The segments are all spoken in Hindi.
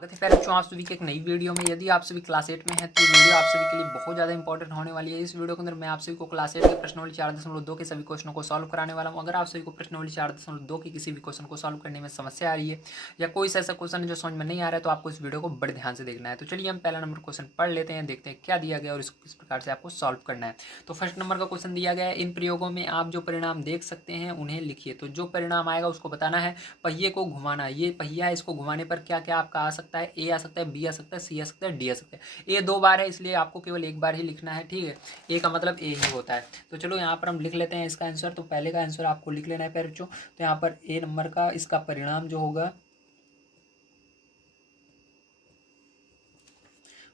स्वागत है बच्चों आप सभी के एक नई वीडियो में। यदि आप सभी क्लास 8 में हैं तो ये वीडियो आप सभी के लिए बहुत ज़्यादा इंपॉर्टेंट होने वाली है। इस वीडियो के अंदर मैं आप सभी को क्लास 8 के प्रश्नावली 4.2 के सभी क्वेश्चनों को सॉल्व कराने वाला हूं। अगर आप सभी को प्रश्नावली 4.2 के किसी भी क्वेश्चन को सॉल्व करने में समस्या आ रही है या कोई ऐसा क्वेश्चन है जो समझ में नहीं आ रहा है तो आपको इस वीडियो को बड़े ध्यान से देखना है। तो चलिए हम पहला नंबर क्वेश्चन पढ़ लेते हैं, देखते हैं क्या दिया गया और इसको किस प्रकार से आपको सॉल्व करना है। तो फर्स्ट नंबर का क्वेश्चन दिया गया है, इन प्रयोगों में आप जो परिणाम देख सकते हैं उन्हें लिखिए। तो जो परिणाम आएगा उसको बताना है। पहिए को घुमाना, ये पहिया है, इसको घुमाने पर क्या क्या आपका आ सकता है, ए आ सकता है, बी आ सकता है, सी आ सकता है, डी आ सकता है। ए 2 बार है इसलिए आपको केवल एक बार ही लिखना है, ठीक है। ए का मतलब ए ही होता है। तो चलो यहाँ पर हम लिख लेते हैं इसका आंसर। तो पहले का आंसर आपको लिख लेना है प्यारे बच्चों। तो यहाँ पर ए नंबर का इसका परिणाम जो होगा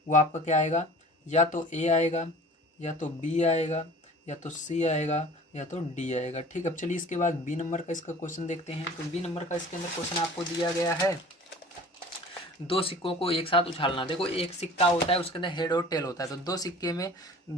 वो आपका क्या आएगा, या तो ए आएगा, या तो बी आएगा, या तो सी आएगा, या तो डी आएगा, ठीक है। अब चलिए इसके बाद बी नंबर का इसका क्वेश्चन देखते हैं। तो बी नंबर का इसके अंदर क्वेश्चन आपको दिया गया है, दो सिक्कों को एक साथ उछालना। देखो एक सिक्का होता है उसके अंदर हेड और टेल होता है, तो दो सिक्के में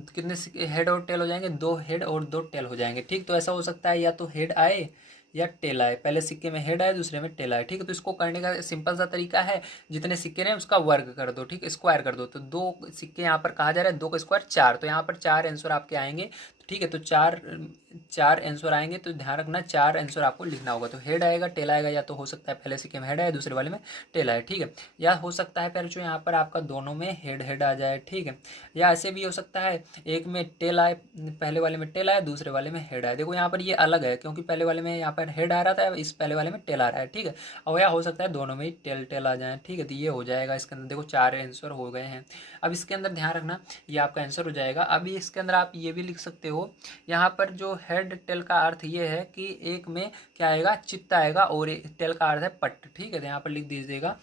कितने हेड और टेल हो जाएंगे, दो हेड और दो टेल हो जाएंगे, ठीक। तो ऐसा हो सकता है या तो हेड आए या टेल आए, पहले सिक्के में हेड आए दूसरे में टेल आए, ठीक है। तो इसको करने का सिंपल सा तरीका है, जितने सिक्के हैं उसका वर्ग कर दो, ठीक, स्क्वायर कर दो। तो दो सिक्के यहाँ पर कहा जा रहा है, दो का स्क्वायर 4, तो यहाँ पर 4 आंसर आपके आएंगे, ठीक है। तो चार चार आंसर आएंगे, तो ध्यान रखना 4 आंसर आपको लिखना होगा। तो हेड आएगा, टेल आएगा, या तो हो सकता है पहले सिक्के में हेड आए दूसरे वाले में टेल आए, ठीक है। या हो सकता है प्यारे बच्चों यहाँ पर आपका दोनों में हेड हेड आ जाए, ठीक है। या ऐसे भी हो सकता है एक में टेल आए, पहले वाले में टेल आए दूसरे वाले में हेड आए। देखो यहाँ पर ये अलग है क्योंकि पहले वाले में यहाँ पर हेड आ रहा था, इस पहले वाले में टेल आ रहा है, ठीक है। और या हो सकता है दोनों में ही टेल टेल आ जाए, ठीक है। तो ये हो जाएगा इसके अंदर। देखो 4 आंसर हो गए हैं। अब इसके अंदर ध्यान रखना ये आपका आंसर हो जाएगा। अभी इसके अंदर आप ये भी लिख सकते हो, यहाँ पर जो हेड टेल का अर्थ ये है कि एक में क्या आएगा, चित्त आएगा, और टेल का अर्थ है पट्ट, ठीक है। तो यहाँ पर लिख दीजिएगा,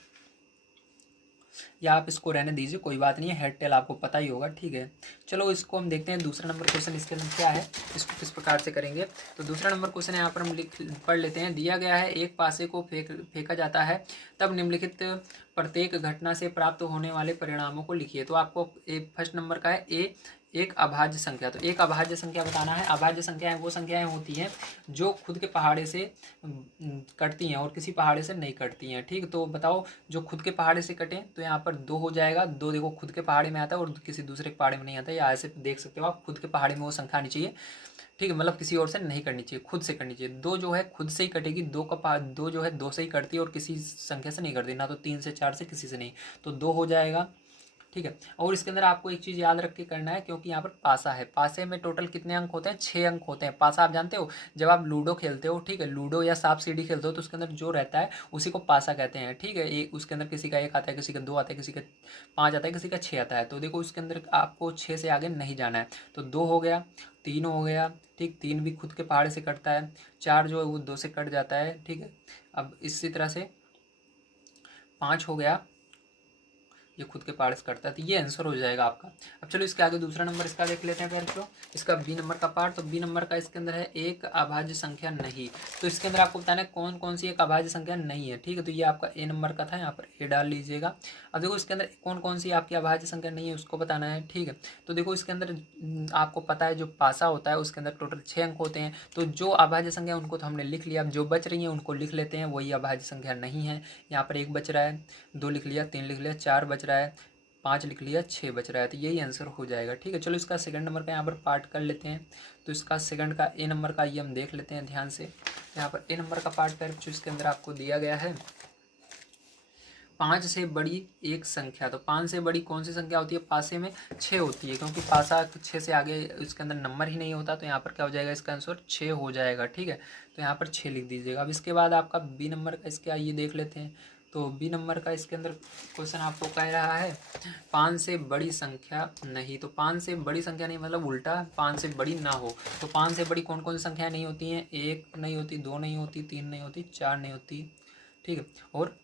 या आप इसको रहने दीजिए, कोई बात नहीं है, हेड टेल आपको पता ही होगा, ठीक है। चलो इसको हम देखते हैं दूसरा नंबर क्वेश्चन इसके अंदर क्या है, इसको किस प्रकार से करेंगे। तो दूसरा नंबर क्वेश्चन यहाँ पर हम पढ़ लेते हैं। दिया गया है, एक पासे को फेंका जाता है तब निम्नलिखित प्रत्येक घटना से प्राप्त होने वाले परिणामों को लिखिए। तो आपको फर्स्ट नंबर का है ए, एक अभाज्य संख्या। तो एक अभाज्य संख्या बताना है। अभाज्य संख्याएं वो संख्याएं होती हैं जो खुद के पहाड़े से कटती हैं और किसी पहाड़े से नहीं कटती हैं, ठीक। तो बताओ जो खुद के पहाड़े से कटें, तो यहाँ पर 2 हो जाएगा। 2 देखो खुद के पहाड़े में आता है और किसी दूसरे के पहाड़े में नहीं आता है, या ऐसे देख सकते हो आप, खुद के पहाड़े में वो संख्या आनी चाहिए, ठीक है। मतलब किसी और से नहीं करनी चाहिए, खुद से करनी चाहिए। 2 जो है खुद से ही कटेगी, 2 जो है 2 से ही कटती है और किसी संख्या से नहीं करती, ना तो 3 से 4 से किसी से नहीं। तो 2 हो जाएगा, ठीक है। और इसके अंदर आपको एक चीज़ याद रख के करना है, क्योंकि यहाँ पर पासा है। पासे में टोटल कितने अंक होते हैं, 6 अंक होते हैं। पासा आप जानते हो, जब आप लूडो खेलते हो, ठीक है, लूडो या सांप सीढ़ी खेलते हो, तो उसके अंदर जो रहता है उसी को पासा कहते हैं, ठीक है। एक उसके अंदर किसी का 1 आता है, किसी का 2 आता है, किसी का 5 आता है, किसी का 6 आता है। तो देखो उसके अंदर आपको 6 से आगे नहीं जाना है। तो 2 हो गया, 3 हो गया, ठीक, 3 भी खुद के पहाड़ से कटता है, 4 जो है वो 2 से कट जाता है, ठीक है। अब इसी तरह से 5 हो गया, ये खुद के पार्ट से करता है। तो ये आंसर हो जाएगा आपका। अब चलो इसके आगे दूसरा नंबर इसका देख लेते हैं प्यारे बच्चों, इसका बी नंबर का पार्ट। तो बी नंबर का इसके अंदर है एक अभाज्य संख्या नहीं। तो इसके अंदर आपको बताना है कौन कौन सी एक अभाज्य संख्या नहीं है, ठीक है। तो ये आपका ए नंबर का था, यहाँ पर ए डाल लीजिएगा। अब देखो इसके अंदर कौन कौन सी आपकी अभाज्य संख्या नहीं है उसको बताना है, ठीक है। तो देखो इसके अंदर आपको पता है जो पासा होता है उसके अंदर टोटल 6 अंक होते हैं। तो जो अभाज्य संख्या उनको तो हमने लिख लिया, अब जो बच रही हैं उनको लिख लेते हैं, वही अभाज्य संख्या नहीं है। यहाँ पर 1 बच रहा है, 2 लिख लिया, 3 लिख लिया, 4 बच रहा है, 5 लिख लिया, 6 बच रहा है। तो यही आंसर हो जाएगा, ठीक है। चलो इसका सेकंड नंबर का यहाँ पर पार्ट कर लेते हैं। तो इसका सेकंड का ए नंबर का ये हम देख लेते हैं ध्यान से। यहाँ पर ए नंबर का पार्ट पर जो इसके अंदर आपको दिया गया है, 5 से बड़ी एक संख्या। तो 5 से बड़ी कौन सी संख्या होती है, पासे में 6 होती है, क्योंकि पासा 6 से आगे इसके अंदर नंबर ही नहीं होता। तो यहाँ पर क्या हो जाएगा, इसका आंसर 6 हो जाएगा, ठीक है। तो यहाँ पर 6 लिख दीजिएगा। अब इसके बाद आपका बी नंबर का इसके आइए देख लेते हैं। तो बी नंबर का इसके अंदर क्वेश्चन आपको कह रहा है 5 से बड़ी संख्या नहीं। तो 5 से बड़ी संख्या नहीं मतलब उल्टा 5 से बड़ी ना हो। तो 5 से बड़ी कौन कौन सी संख्या नहीं होती हैं, 1 नहीं होती, 2 नहीं होती, 3 नहीं होती, 4 नहीं होती, ठीक है, और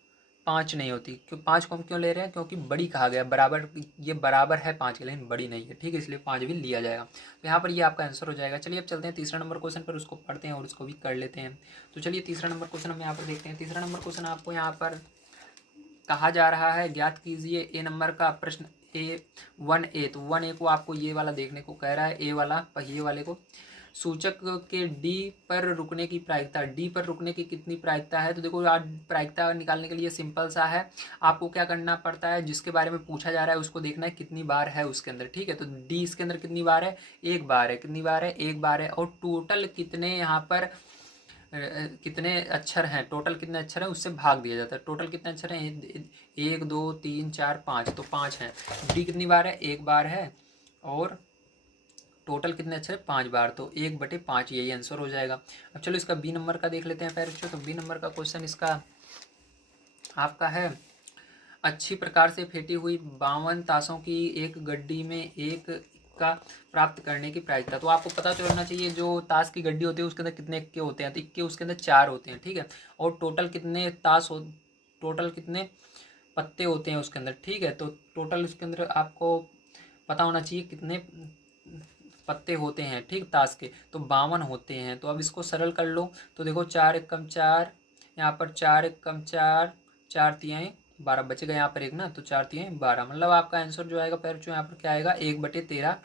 5 नहीं होती। क्यों 5 को हम क्यों ले रहे हैं, क्योंकि बड़ी कहा गया, बराबर, ये बराबर है 5 के लेकिन बड़ी नहीं है, ठीक है, इसलिए 5 भी लिया जाएगा। तो यहाँ पर ये आपका आंसर हो जाएगा। चलिए अब चलते हैं तीसरा नंबर क्वेश्चन पर, उसको पढ़ते हैं और उसको भी कर लेते हैं। तो चलिए तीसरा नंबर क्वेश्चन हम यहाँ पर देखते हैं। तीसरा नंबर क्वेश्चन आपको यहाँ पर कहा जा रहा है, ज्ञात कीजिए ए नंबर का प्रश्न A1A। तो 1A को आपको ये वाला देखने को कह रहा है, ए वाला पहिए वाले को। सूचक के डी पर रुकने की प्रायिकता, डी पर रुकने की कितनी प्रायिकता है। तो देखो यार प्रायिकता निकालने के लिए सिंपल सा है, आपको क्या करना पड़ता है, जिसके बारे में पूछा जा रहा है उसको देखना है कितनी बार है उसके अंदर, ठीक है। तो डी इसके अंदर कितनी बार है, एक बार है, कितनी बार है, एक बार है। और टोटल कितने यहाँ पर कितने अक्षर हैं, टोटल कितने अक्षर हैं उससे भाग दिया जाता है। टोटल कितने अक्षर हैं, 1 2 3 4 5, तो 5 हैं। डी कितनी बार है, एक बार है। और टोटल कितने अक्षर है, 5 बार, तो 1/5 यही आंसर हो जाएगा। अब चलो इसका बी नंबर का देख लेते हैं प्यारे बच्चों। तो बी नंबर का क्वेश्चन इसका आपका है, अच्छी प्रकार से फेंटी हुई 52 ताशों की एक गड्डी में एक इक्का प्राप्त करने की प्रायिकता। तो आपको पता चलना चाहिए जो ताश की गड्डी होती है उसके अंदर कितने इक्के होते हैं, तो इक्के उसके अंदर 4 होते हैं, ठीक है। और टोटल कितने टोटल कितने पत्ते होते हैं उसके अंदर, ठीक है। तो टोटल उसके अंदर आपको पता होना चाहिए कितने पत्ते होते हैं, ठीक, ताश के, तो 52 होते हैं। तो अब इसको सरल कर लो, तो देखो 4 एकम 4, यहाँ पर 4 एकम 4, 4 तिहाई 12 बच गए यहाँ पर एक ना, तो 4 तिहाई 12, मतलब आपका आंसर जो आएगा पैर जो यहाँ पर क्या आएगा, 1/13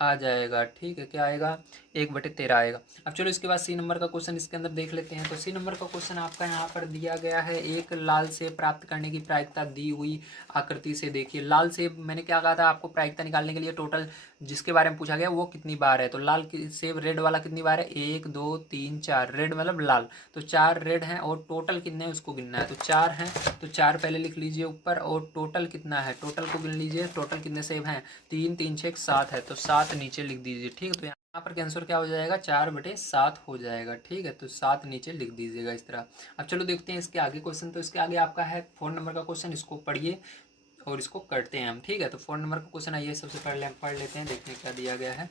आ जाएगा, ठीक है। क्या आएगा, 1/13 आएगा। अब चलो इसके बाद सी नंबर का क्वेश्चन इसके अंदर देख लेते हैं। तो सी नंबर का क्वेश्चन आपका यहाँ पर दिया गया है, एक लाल सेब प्राप्त करने की प्रायिकता दी हुई आकृति से देखिए। लाल सेब मैंने क्या कहा था आपको, प्रायिकता निकालने के लिए टोटल जिसके बारे में पूछा गया वो कितनी बार है। तो लाल सेब रेड वाला कितनी बार है, 1 2 3 4, रेड मतलब लाल, तो 4 रेड हैं। और टोटल कितने हैं उसको गिनना है, तो 4 हैं, तो 4 पहले लिख लीजिए ऊपर। और टोटल कितना है, टोटल को गिन लीजिए, टोटल कितने सेब हैं, 3 3 6 7 है, तो 7 नीचे लिख दीजिए, ठीक है। तो यहाँ पर आंसर क्या हो जाएगा, 4/7 हो जाएगा, ठीक है। तो 7 नीचे लिख दीजिएगा इस तरह। अब चलो देखते हैं इसके आगे क्वेश्चन। तो इसके आगे आपका है 4 नंबर का क्वेश्चन, इसको पढ़िए और इसको करते हैं हम, ठीक है। तो 4 नंबर का क्वेश्चन आइए सबसे पहले पढ़ लेते हैं, देखने क्या दिया गया है।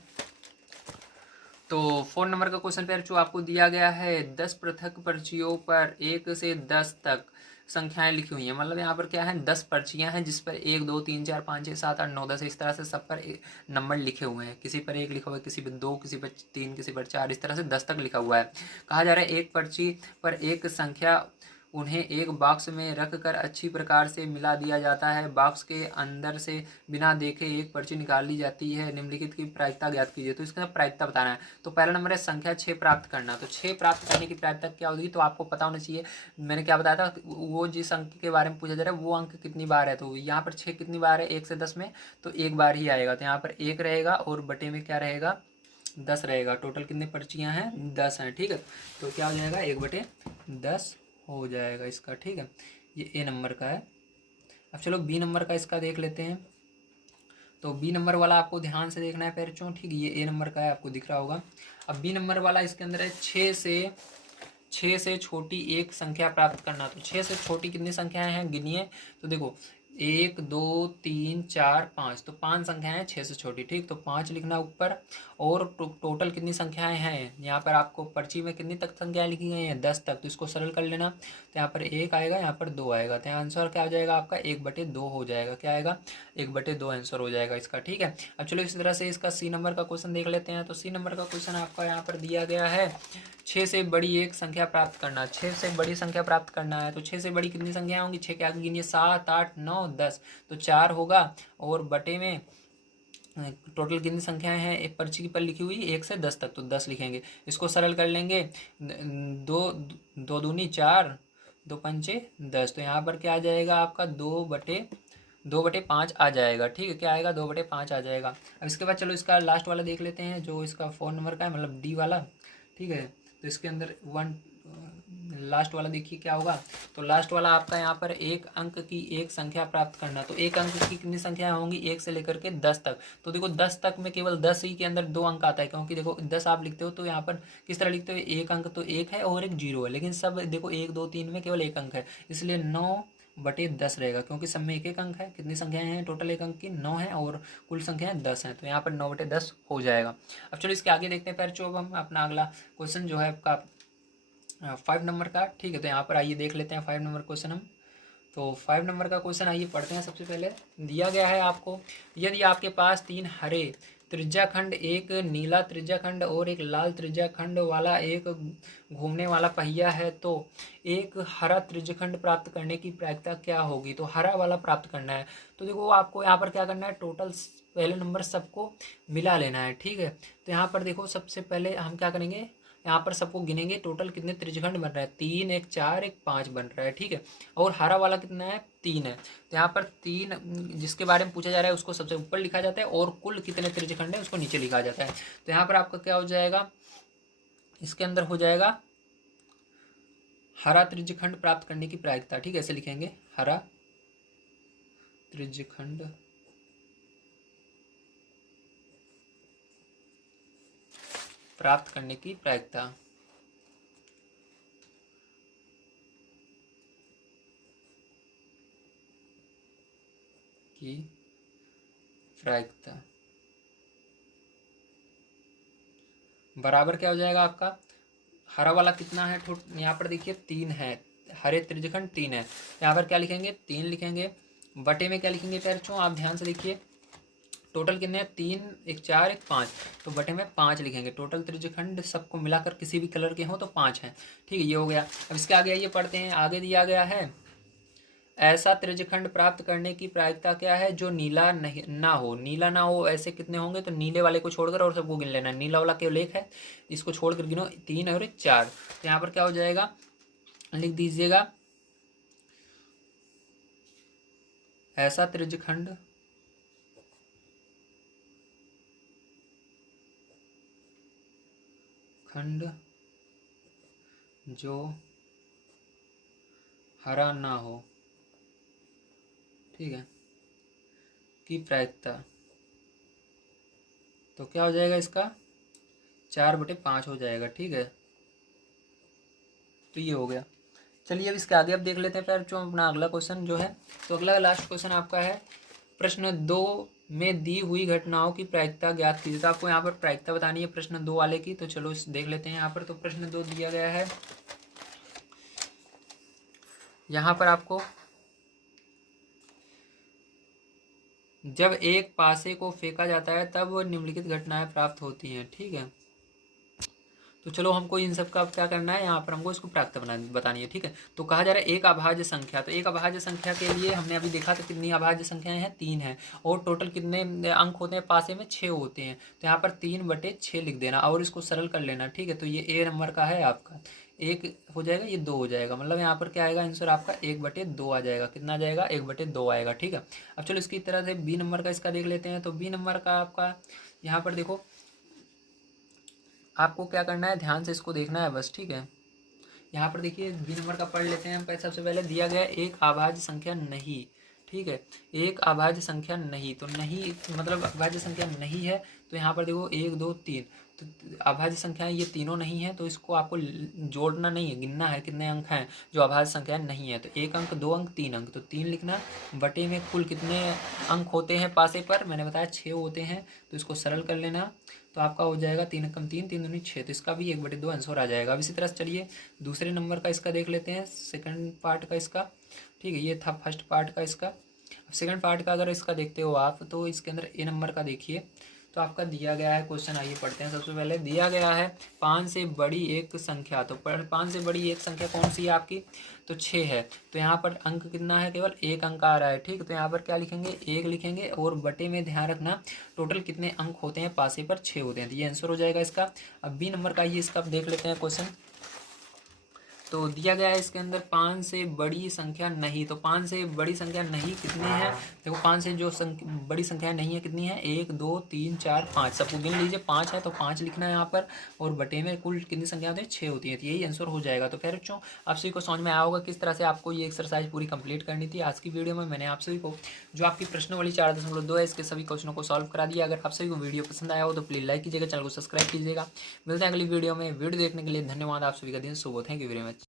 तो 4 नंबर का क्वेश्चन पे जो आपको दिया गया है, 10 पृथक पर्चियों पर 1 से 10 तक संख्याएं लिखी हुई हैं। मतलब यहाँ पर क्या है, 10 पर्चियां हैं जिस पर 1 2 3 4 5 6 7 8 9 10 इस तरह से सब पर नंबर लिखे हुए हैं। किसी पर 1 लिखा हुआ है, किसी पर 2, किसी पर 3, किसी पर 4, इस तरह से 10 तक लिखा हुआ है। कहा जा रहा है एक पर्ची पर एक संख्या उन्हें एक बॉक्स में रखकर अच्छी प्रकार से मिला दिया जाता है। बॉक्स के अंदर से बिना देखे एक पर्ची निकाल ली जाती है। निम्नलिखित की प्रायिकता ज्ञात कीजिए। तो इसका प्रायिकता बताना है। तो पहला नंबर है संख्या 6 प्राप्त करना। तो 6 प्राप्त करने की प्रायिकता क्या होगी, तो आपको पता होना चाहिए, मैंने क्या बताया था, वो जिस अंक के बारे में पूछा जा रहा है वो अंक कितनी बार है। तो यहाँ पर 6 कितनी बार है, 1 से 10 में, तो एक बार ही आएगा। तो यहाँ पर 1 रहेगा और बटे में क्या रहेगा, 10 रहेगा। टोटल कितनी पर्चियाँ हैं, 10 हैं, ठीक है। तो क्या हो जाएगा, 1/10 हो जाएगा इसका, ठीक है। ये ए नंबर का है। अब चलो बी नंबर का इसका देख लेते हैं। तो बी नंबर वाला आपको ध्यान से देखना है पैरचों, ठीक है। ये ए नंबर का है, आपको दिख रहा होगा। अब बी नंबर वाला इसके अंदर है 6 से छोटी एक संख्या प्राप्त करना। तो 6 से छोटी कितनी संख्याएं हैं गिनिए। तो देखो 1 2 3 4 5, तो 5 संख्याएं हैं 6 से छोटी, ठीक। तो 5 लिखना ऊपर। और टोटल कितनी संख्याएं हैं, यहाँ पर आपको पर्ची में कितनी तक संख्याएं लिखी गई हैं, 10 तक। तो इसको सरल कर लेना। तो यहाँ पर 1 आएगा, यहाँ पर 2 आएगा। तो यहाँ आंसर क्या हो जाएगा आपका, 1/2 हो जाएगा। क्या आएगा, 1/2 आंसर हो जाएगा इसका, ठीक है। अब चलो इसी तरह से इसका सी नंबर का क्वेश्चन देख लेते हैं। तो सी नंबर का क्वेश्चन आपका यहाँ पर दिया गया है, 6 से बड़ी एक संख्या प्राप्त करना। 6 से बड़ी संख्या प्राप्त करना है। तो 6 से बड़ी कितनी संख्या होंगी, 6 के आगे गिनिए, 7 8 9 10, तो 4 होगा। और बटे में टोटल कितनी संख्याएं हैं एक पर्ची पर लिखी हुई, 1 से 10 तक, तो 10 लिखेंगे। इसको सरल कर लेंगे, 2 दूनी 4, 2 पंचे 10। तो यहाँ पर क्या आ जाएगा आपका, 2/5 आ जाएगा, ठीक है। क्या आएगा, 2/5 आ जाएगा। अब इसके बाद चलो इसका लास्ट वाला देख लेते हैं, जो इसका 4 नंबर का है, मतलब डी वाला, ठीक है। तो इसके अंदर लास्ट वाला देखिए क्या होगा। तो लास्ट वाला आपका यहाँ पर एक अंक की एक संख्या प्राप्त करना। तो एक अंक की कितनी संख्या होंगी, 1 से लेकर के 10 तक। तो देखो 10 तक में केवल 10 ही के अंदर 2 अंक आता है, क्योंकि देखो 10 आप लिखते हो तो यहाँ पर किस तरह लिखते हो, एक अंक तो 1 है और एक 0 है, लेकिन सब देखो 1 2 3 में केवल एक अंक है, इसलिए 9/10 रहेगा, क्योंकि सब में एक एक अंक है। कितनी संख्याएं हैं टोटल, एक अंक की 9 है और कुल संख्याएं 10 हैं। तो यहाँ पर 9/10 हो जाएगा। अब चलो इसके आगे देखते हैं पैर चो, हम अपना अगला क्वेश्चन जो है आपका 5 नंबर का, ठीक है। तो यहाँ पर आइए देख लेते हैं 5 नंबर क्वेश्चन हम। तो 5 नंबर का क्वेश्चन आइए पढ़ते हैं। सबसे पहले दिया गया है आपको, यदि आपके पास 3 हरे त्रिज्याखंड, एक नीला त्रिज्याखंड और एक लाल त्रिज्याखंड वाला एक घूमने वाला पहिया है, तो एक हरा त्रिज्याखंड प्राप्त करने की प्रायिकता क्या होगी। तो हरा वाला प्राप्त करना है, तो देखो आपको यहाँ पर क्या करना है, टोटल पहले नंबर सबको मिला लेना है, ठीक है। तो यहाँ पर देखो सबसे पहले हम क्या करेंगे, यहाँ पर सबको गिनेंगे, टोटल कितने त्रिज्यखंड बन रहा है, 3, 1 4, 1 5 बन रहा है, ठीक है। और हरा वाला कितना है, 3 है। तो यहाँ पर 3 जिसके बारे में पूछा जा रहा है उसको सबसे ऊपर लिखा जाता है, और कुल कितने त्रिज्यखंड है उसको नीचे लिखा जाता है। तो यहाँ पर आपका क्या हो जाएगा, इसके अंदर हो जाएगा हरा त्रिज्यखंड प्राप्त करने की प्रायिकता, ठीक है, ऐसे लिखेंगे, हरा त्रिज्यखंड प्राप्त करने की प्रायिकता, की प्रायिकता बराबर क्या हो जाएगा आपका, हरा वाला कितना है, यहाँ पर देखिए 3 है, हरे त्रिज्यखंड 3 है, यहाँ पर क्या लिखेंगे, 3 लिखेंगे, बटे में क्या लिखेंगे पैरचों, आप ध्यान से देखिए, टोटल कितने हैं, 3, 1 4, 1 5, तो बटे में 5 लिखेंगे। टोटल त्रिज्यखंड सबको मिलाकर किसी भी कलर के हो तो 5 हैं, ठीक है, ये हो गया। अब इसके आगे ये पढ़ते हैं, आगे दिया गया है, ऐसा त्रिज्यखंड प्राप्त करने की प्रायिकता क्या है जो नीला नहीं ना हो, नीला ना हो ऐसे कितने होंगे, तो नीले वाले को छोड़कर और सबको गिन लेना है, नीला वाला केवल एक है, इसको छोड़कर गिनो, 3 और 1 4। तो यहाँ पर क्या हो जाएगा, लिख दीजिएगा, ऐसा त्रिज्यखंड जो हरा ना हो, ठीक है, की प्रायिकता, तो क्या हो जाएगा इसका, 4/5 हो जाएगा, ठीक है। तो ये हो गया। चलिए अब इसके आगे अब देख लेते हैं फिर जो अपना अगला क्वेश्चन जो है, तो अगला लास्ट क्वेश्चन आपका है, प्रश्न 2 में दी हुई घटनाओं की प्रायिकता ज्ञात कीजिए। तो आपको यहाँ पर प्रायिकता बतानी है प्रश्न 2 वाले की, तो चलो इस देख लेते हैं यहाँ पर। तो प्रश्न 2 दिया गया है, यहाँ पर आपको जब एक पासे को फेंका जाता है तब निम्नलिखित घटनाएं प्राप्त होती हैं, ठीक है। तो चलो हमको इन सब का क्या करना है, यहाँ पर हमको इसको प्रायिकता बतानी है, ठीक है। तो कहा जा रहा है एक अभाज्य संख्या, तो एक अभाज्य संख्या के लिए हमने अभी देखा था कितनी अभाज्य संख्याएं हैं, 3 है, और टोटल कितने अंक होते हैं, पासे में 6 होते हैं। तो यहाँ पर 3/6 लिख देना और इसको सरल कर लेना, ठीक है। तो ये ए नंबर का है आपका, 1 हो जाएगा, ये 2 हो जाएगा, मतलब यहाँ पर क्या आएगा आंसर आपका 1/2 आ जाएगा, कितना आ जाएगा, 1/2 आएगा, ठीक है। अब चलो इसकी तरह से बी नंबर का इसका देख लेते हैं। तो बी नंबर का आपका यहाँ पर देखो, आपको क्या करना है, ध्यान से इसको देखना है बस, ठीक है। यहाँ पर देखिए बी नंबर का पढ़ लेते हैं हम। सबसे पहले दिया गया एक अभाज्य संख्या नहीं, ठीक है, एक अभाज्य संख्या नहीं, तो नहीं मतलब अभाज्य संख्या नहीं है, तो यहाँ पर देखो 1 2 3, तो अभाज्य संख्याएं ये तीनों नहीं है, तो इसको आपको जोड़ना नहीं है, गिनना है कितने अंक हैं जो अभाज्य संख्या नहीं है। तो 1 अंक, 2 अंक, 3 अंक, तो 3 लिखना, बटे में कुल कितने अंक होते हैं पासे पर, मैंने बताया 6 होते हैं, तो इसको सरल कर लेना, तो आपका हो जाएगा 3 कम 3, 3 दूनी 6, तो इसका भी 1/2 आंसर आ जाएगा। अब इसी तरह से चलिए दूसरे नंबर का इसका देख लेते हैं, सेकंड पार्ट का इसका, ठीक है, ये था फर्स्ट पार्ट का इसका। अब सेकंड पार्ट का अगर इसका देखते हो आप, तो इसके अंदर ए नंबर का देखिए, तो आपका दिया गया है क्वेश्चन, आइए पढ़ते हैं। सबसे पहले दिया गया है 5 से बड़ी एक संख्या, तो 5 से बड़ी एक संख्या कौन सी है आपकी, तो 6 है। तो यहाँ पर अंक कितना है, केवल 1 अंक आ रहा है, ठीक। तो यहाँ पर क्या लिखेंगे, 1 लिखेंगे, और बटे में ध्यान रखना टोटल कितने अंक होते हैं पासे पर, 6 होते हैं, तो ये आंसर हो जाएगा इसका। अब बी नंबर का ये इसका देख लेते हैं क्वेश्चन। तो दिया गया है इसके अंदर 5 से बड़ी संख्या नहीं, तो 5 से बड़ी संख्या नहीं कितनी है, देखो 5 से जो बड़ी संख्या नहीं है कितनी है, 1 2 3 4 5, सबको गिन लीजिए, 5 है तो 5 लिखना है यहाँ पर, और बटे में कुल कितनी संख्या होती है, 6 होती है, तो यही आंसर हो जाएगा। तो फिर बच्चों आप सभी को समझ में आया होगा किस तरह से आपको ये एक्सरसाइज पूरी कंप्लीट करनी थी। आज की वीडियो में मैंने आप सभी को जो आपकी प्रश्न वाली 4.2 है इसके सभी क्वेश्चनों को सॉल्व करा दिया। अगर आप सभी को वीडियो पसंद आया हो तो प्लीज़ लाइक कीजिएगा, चैनल को सब्सक्राइब कीजिएगा। मिलते हैं अगली वीडियो में, वीडियो देखने के लिए धन्यवाद, आप सभी का दिन शुभ हो, थैंक यू वेरी मच।